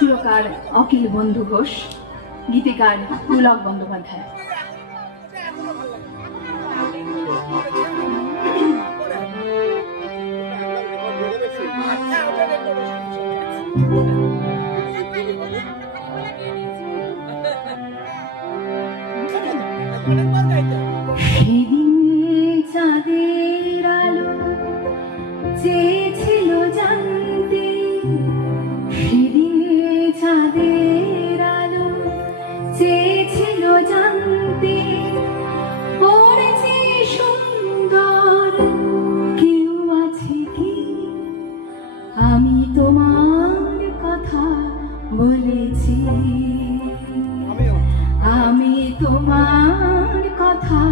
সুরকার অখিল বন্ধু ঘোষ, গীতিকার পুলক বন্দ্যোপাধ্যায়। সেদিন চাঁদের আলো চেয়েছিল জানতে, সেদিন চাঁদের আলো চেয়েছিল জানতে, পড়েছে সুন্দর কেউ আছে কি? আমি তোমার কথা বলেছি, আমি তোমার কথা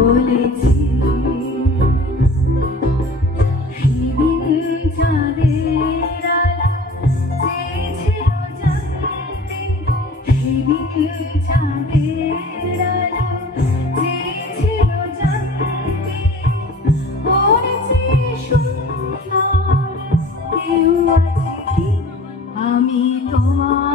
বলেছি। সেদিন চাঁদের আলো চেয়েছিল জানতে, সেদিন চাঁদের আলো চেয়েছিল জানতে, পড়েছে সুন্দর কেউ আছে কি? আমি তোমার